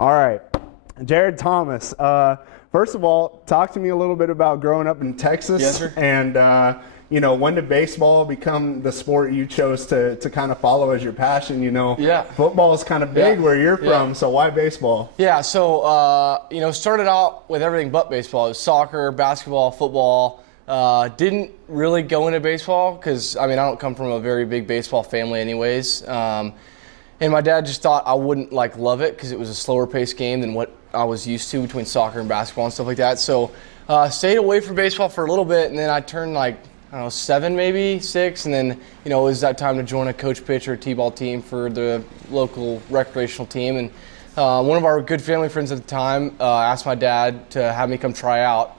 All right, Jared Thomas. First of all, talk to me a little bit about growing up in Texas. Yes, sir. And, when did baseball become the sport you chose to kind of follow as your passion? Yeah. Football is kind of big where you're from, so why baseball? Yeah, so, started out with everything but baseball. It was soccer, basketball, football. Didn't really go into baseball because, I don't come from a very big baseball family anyways. And my dad just thought I wouldn't love it because it was a slower paced game than what I was used to between soccer and basketball and stuff like that. So stayed away from baseball for a little bit, and then I turned 7, maybe 6, and then it was that time to join a coach pitch or a t-ball team for the local recreational team. And one of our good family friends at the time asked my dad to have me come try out.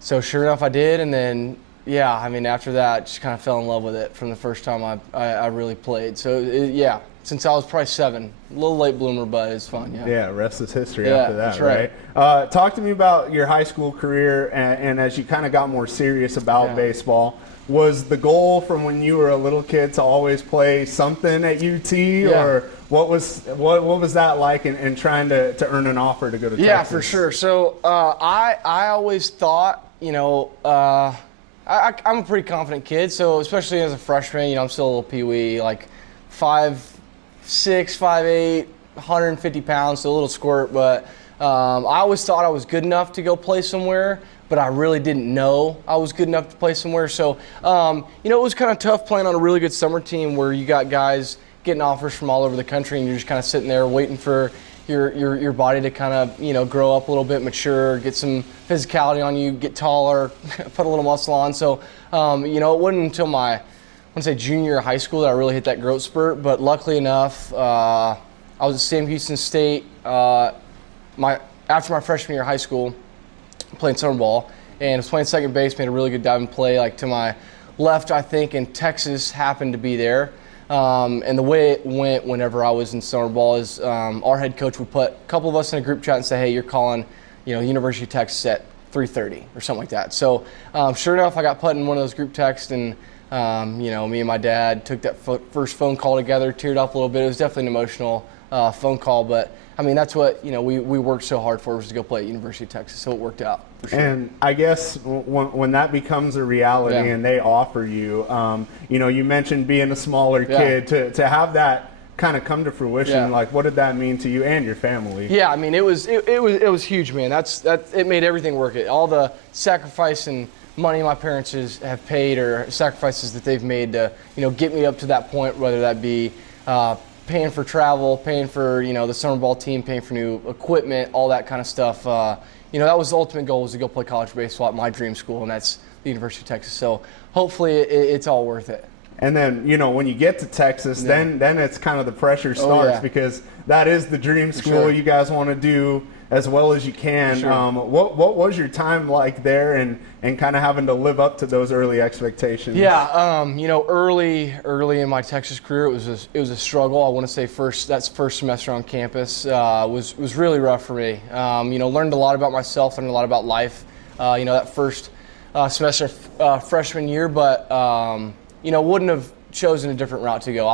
So sure enough, I did, and then after that, just kind of fell in love with it from the first time I really played. So since I was probably 7, a little late bloomer, but it's fun. Yeah, rest is history after that, that's right? Talk to me about your high school career, and as you kind of got more serious about baseball, was the goal from when you were a little kid to always play something at UT, or what was that like in trying to earn an offer to go to Texas? Yeah, for sure. So I always thought, I'm a pretty confident kid, so especially as a freshman, I'm still a little peewee, 5'6", 5'8", 150 pounds, so a little squirt, but I always thought I was good enough to go play somewhere, but I really didn't know I was good enough to play somewhere. So, it was kind of tough playing on a really good summer team where you got guys getting offers from all over the country and you're just kind of sitting there waiting for your body to kind of, grow up a little bit, mature, get some physicality on you, get taller, put a little muscle on. So, it wasn't until my junior year of high school that I really hit that growth spurt, but luckily enough, I was at Sam Houston State after my freshman year of high school, playing summer ball, and was playing second base, made a really good diving play, to my left, I think, and Texas happened to be there. And the way it went whenever I was in summer ball is our head coach would put a couple of us in a group chat and say, hey, you're calling, University of Texas at 3:30 or something like that. So sure enough, I got put in one of those group texts, and me and my dad took that first phone call together, teared up a little bit. It was definitely an emotional phone call, but that's what we worked so hard for, was to go play at University of Texas, so it worked out for sure. And I guess when that becomes a reality and they offer you, you mentioned being a smaller kid, to have that kind of come to fruition, what did that mean to you and your family? Yeah, it was huge, man. It made everything worth it. All the sacrifice and money my parents have paid, or sacrifices that they've made to get me up to that point, whether that be paying for travel, paying for the summer ball team, paying for new equipment, all that kind of stuff. That was the ultimate goal, was to go play college baseball at my dream school, and that's the University of Texas. So hopefully it's all worth it. And then, when you get to Texas, then it's kind of the pressure starts, because that is the dream school. You guys want to do as well as you can. What was your time like there, and kind of having to live up to those early expectations? Yeah, early in my Texas career, it was a struggle. I want to say first semester on campus was really rough for me. Learned a lot about myself, learned a lot about life. That first semester freshman year, but wouldn't have chosen a different route to go.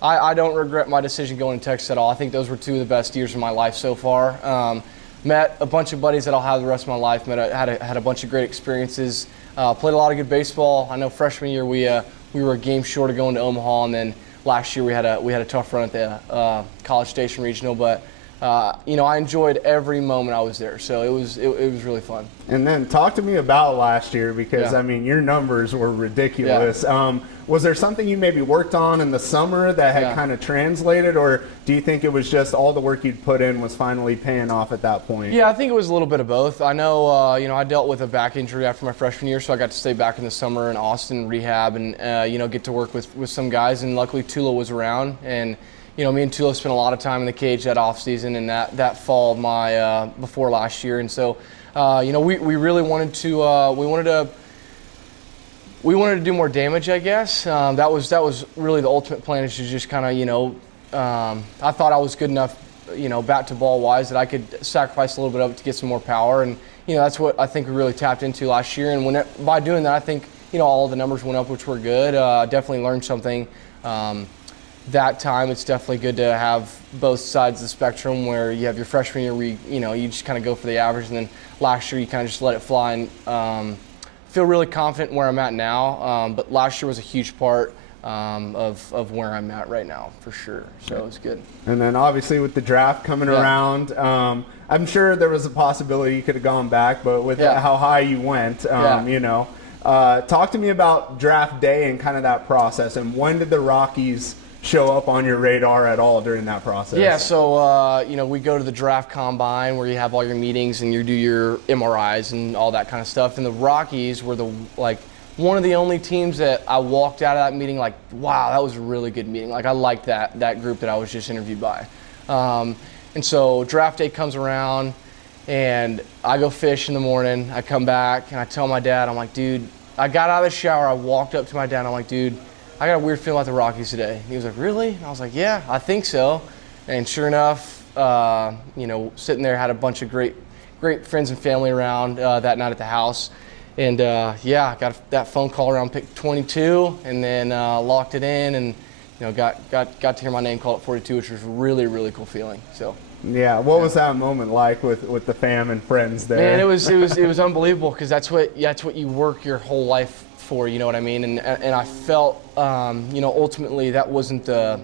I don't regret my decision going to Texas at all. I think those were 2 of the best years of my life so far. Met a bunch of buddies that I'll have the rest of my life. Had a bunch of great experiences. Played a lot of good baseball. I know freshman year we were a game short of going to Omaha, and then last year we had a tough run at the College Station Regional. But I enjoyed every moment I was there, so it was really fun. And then talk to me about last year, because your numbers were ridiculous. Was there something you maybe worked on in the summer that had kind of translated, or do you think it was just all the work you'd put in was finally paying off at that point? Yeah, I think it was a little bit of both. I know, I dealt with a back injury after my freshman year, so I got to stay back in the summer in Austin rehab and get to work with some guys, and luckily Tula was around, and me and Tula spent a lot of time in the cage that off season and that fall of my before last year, and so we really wanted to we wanted to do more damage, I guess. That was really the ultimate plan, is to just kind of I thought I was good enough bat to ball wise that I could sacrifice a little bit of it to get some more power, and that's what I think we really tapped into last year. And by doing that, I think all of the numbers went up, which were good. Definitely learned something. that time, it's definitely good to have both sides of the spectrum where you have your freshman year where you just kind of go for the average, and then last year you kind of just let it fly and feel really confident where I'm at now. But last year was a huge part of where I'm at right now, for sure. So it's good. And then obviously with the draft coming around, I'm sure there was a possibility you could have gone back, but with how high you went, talk to me about draft day and kind of that process, and when did the Rockies show up on your radar at all during that process? Yeah, so we go to the draft combine where you have all your meetings and you do your MRIs and all that kind of stuff. And the Rockies were one of the only teams that I walked out of that meeting like, wow, that was a really good meeting. Like, I liked that group that I was just interviewed by. And so draft day comes around, and I go fish in the morning. I come back, and I tell my dad, I'm like, dude, I got out of the shower. I walked up to my dad, and I'm like, dude, I got a weird feeling about the Rockies today. And he was like, really? And I was like, yeah, I think so. And sure enough, sitting there, had a bunch of great friends and family around that night at the house. And got that phone call around pick 22, and then locked it in, and got to hear my name called at 42, which was really, really cool feeling. So. Yeah, what was that moment like with the fam and friends there? Man, it was unbelievable, because that's what you work your whole life for. You know what I mean? And I felt ultimately that wasn't the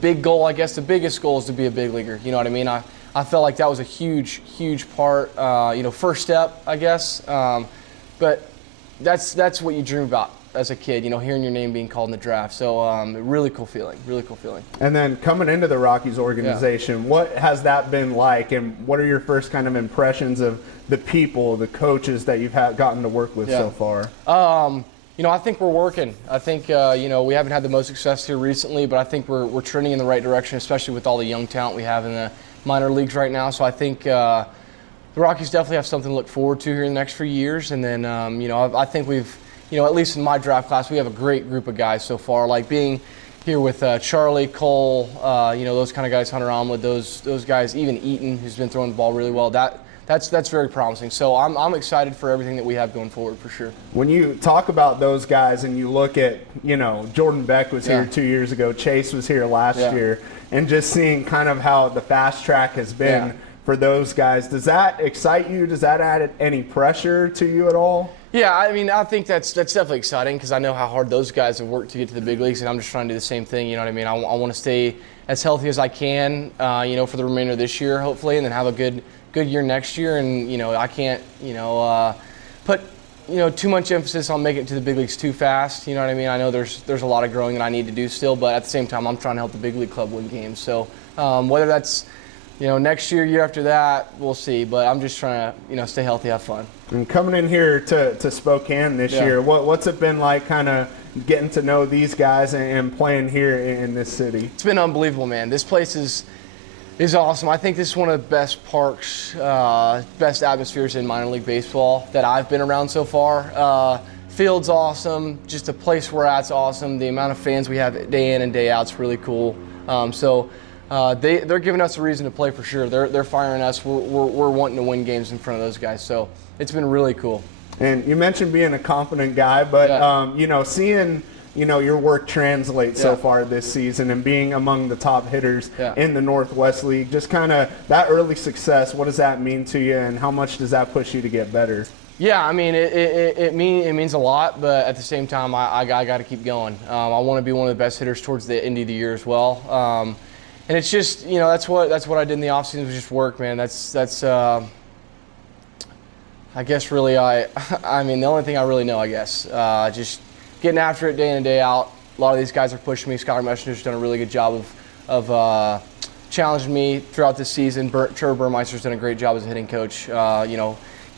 big goal. I guess the biggest goal is to be a big leaguer. You know what I mean? I felt like that was a huge part. First step, I guess. But that's what you dream about as a kid, hearing your name being called in the draft. So really cool feeling. And then coming into the Rockies organization, what has that been like, and what are your first kind of impressions of the people, the coaches that you've gotten to work with so far? I think we're working. I think, we haven't had the most success here recently, but I think we're trending in the right direction, especially with all the young talent we have in the minor leagues right now. So I think the Rockies definitely have something to look forward to here in the next few years. And then, I think we've, at least in my draft class, we have a great group of guys so far. Like being here with Charlie, Cole, those kind of guys, Hunter Omelet, those guys, even Eaton, who's been throwing the ball really well. That's very promising. So I'm excited for everything that we have going forward, for sure. When you talk about those guys and you look at, Jordan Beck was here 2 years ago, Chase was here last year, and just seeing kind of how the fast track has been for those guys, does that excite you? Does that add any pressure to you at all? Yeah, I mean, I think that's definitely exciting, because I know how hard those guys have worked to get to the big leagues, and I'm just trying to do the same thing. You know what I mean? I want to stay as healthy as I can, for the remainder of this year, hopefully, and then have a good year next year. And I can't put too much emphasis on making it to the big leagues too fast. You know what I mean? I know there's a lot of growing that I need to do still, but at the same time, I'm trying to help the big league club win games. So whether that's next year after that, we'll see. But I'm just trying to stay healthy, have fun. And coming in here to Spokane this year, what's it been like, kind of getting to know these guys and playing here in this city? It's been unbelievable, man. This place is awesome. I think this is one of the best parks, best atmospheres in minor league baseball that I've been around so far. Field's awesome. Just the place we're at's awesome. The amount of fans we have day in and day out's really cool. They're giving us a reason to play, for sure. They're firing us. We're wanting to win games in front of those guys. So it's been really cool. And you mentioned being a confident guy, but seeing your work translate so far this season and being among the top hitters in the Northwest League, just kind of that early success, what does that mean to you, and how much does that push you to get better? Yeah, I mean, it means a lot, but at the same time, I got to keep going. I want to be one of the best hitters towards the end of the year as well. And it's just, that's what I did in the offseason, was just work, man. That's I guess really I mean, the only thing I really know, I guess, just getting after it day in and day out. A lot of these guys are pushing me. Skylar Messenger's done a really good job of challenging me throughout this season. Trevor Burmeister's done a great job as a hitting coach.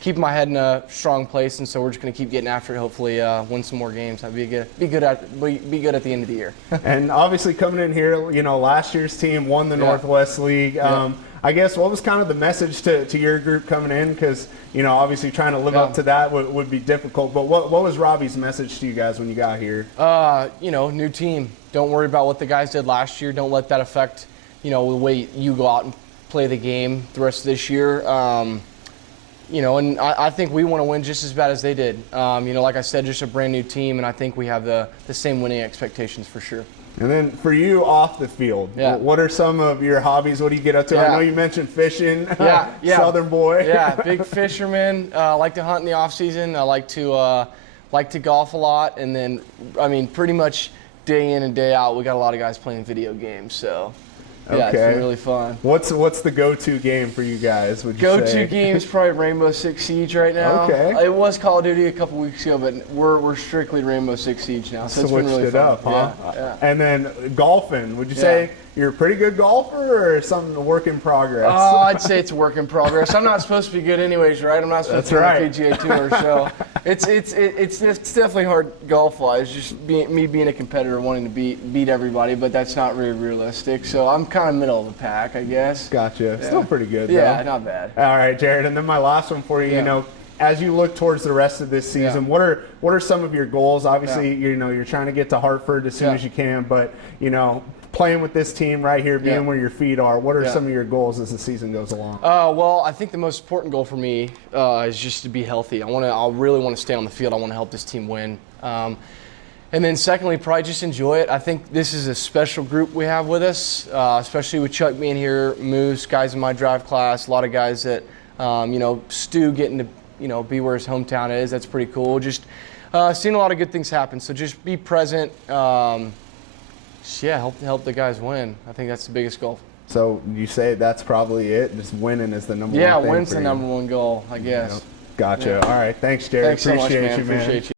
Keeping my head in a strong place, and so we're just going to keep getting after it. Hopefully, win some more games. Be good at the end of the year. And obviously, coming in here, last year's team won the Northwest League. I guess what was kind of the message to your group coming in? Because obviously trying to live up to that would be difficult. But what was Robbie's message to you guys when you got here? New team. Don't worry about what the guys did last year. Don't let that affect the way you go out and play the game the rest of this year. And I think we want to win just as bad as they did. Like I said, just a brand new team, and I think we have the same winning expectations, for sure. And then for you off the field, what are some of your hobbies? What do you get up to? I know you mentioned fishing. Southern boy. Big fisherman. I like to hunt in the off season. I like to golf a lot, and then I mean pretty much day in and day out, we got a lot of guys playing video games. So it's been really fun. What's the go-to game for you guys? Would you say? Go-to game is probably Rainbow Six Siege right now. Okay. It was Call of Duty a couple weeks ago, but we're strictly Rainbow Six Siege now. So it's been really fun. Up, huh? Yeah. And then golfing. Would you say you're a pretty good golfer, or something a work in progress? Oh, I'd say it's a work in progress. I'm not supposed to be good anyways, right? I'm not supposed to be on the PGA Tour, so it's definitely hard golf-wise. Just me being a competitor, wanting to beat everybody, but that's not really realistic. So I'm kind of middle of the pack, I guess. Gotcha. Still pretty good, though. Yeah, not bad. All right, Jared, and then my last one for you. You know, as you look towards the rest of this season, what are some of your goals? Obviously, you know, you're trying to get to Hartford as soon as you can, but you know, playing with this team right here, being where your feet are, what are some of your goals as the season goes along? Well, I think the most important goal for me is just to be healthy. I really want to stay on the field. I want to help this team win. And then secondly, probably just enjoy it. I think this is a special group we have with us, especially with Chuck being here, Moose, guys in my drive class, a lot of guys that, you know, Stu getting to, you know, be where his hometown is. That's pretty cool. Just seeing a lot of good things happen. So just be present. Help the guys win. I think that's the biggest goal. So you say that's probably it? Just winning is the number one thing? Yeah, win's the number one goal, I guess. Gotcha. All right. Thanks, Jared. Thanks so much, man. Appreciate you, man. Appreciate you.